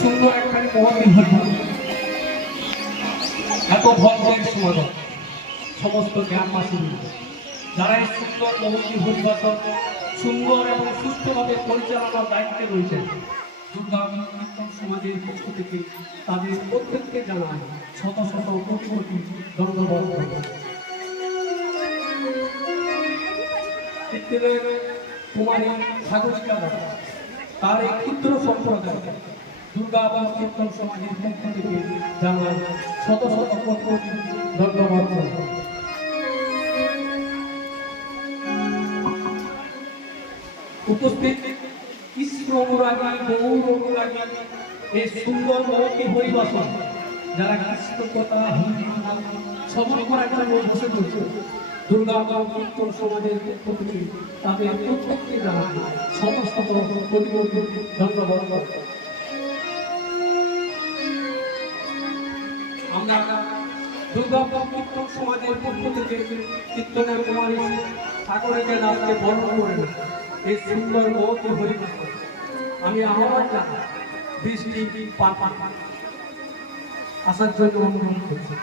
সুন্দর একটা মহতি হরিণ এত ভক্তের সমাগম সমস্ত গ্রামবাসী যারা এই সুন্দর মহতি হরিবাসন সুন্দর এবং সুষ্ঠুভাবে পরিচালনার দায়িত্বে রয়েছেন দুর্গা কীর্তন সমাজের পক্ষ থেকে তাদের প্রত্যেককে জানায় শত শত কোটি কোটি ধন্যবাদ। কুমারী সাগরিকা তার এই ক্ষুদ্র সম্প্রদায় দুর্গা কীর্তন সমাজের পক্ষ থেকে জানায় শত শত কোটি কোটি ধন্যবাদ। উপস্থিত কৃষ্ণ অনুরাগী গৌর অনুরাগী এই সুন্দর মহতি হরিবাসন যারা কৃষ্ণ কথা সফল করার জন্য বসে পড়ছে দুর্গা কীর্তন সমাজের পক্ষ থেকে তাদের প্রত্যেককে জানায় সমস্ত কোটি কোটি ধন্যবাদ। আমরা দুর্গা কীর্তন সমাজের পক্ষ থেকে কীর্তনের কুমারী ঠাকুরকে নাচকে বরণ করে না এই সুন্দর মহতি হরিবাসন আমি আহ্বান জানাই বৃষ্টি আসার জন্য অনুরোধ করছি।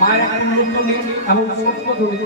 মায়ের আমি মুক্ত নেই এবং সত্য ধরে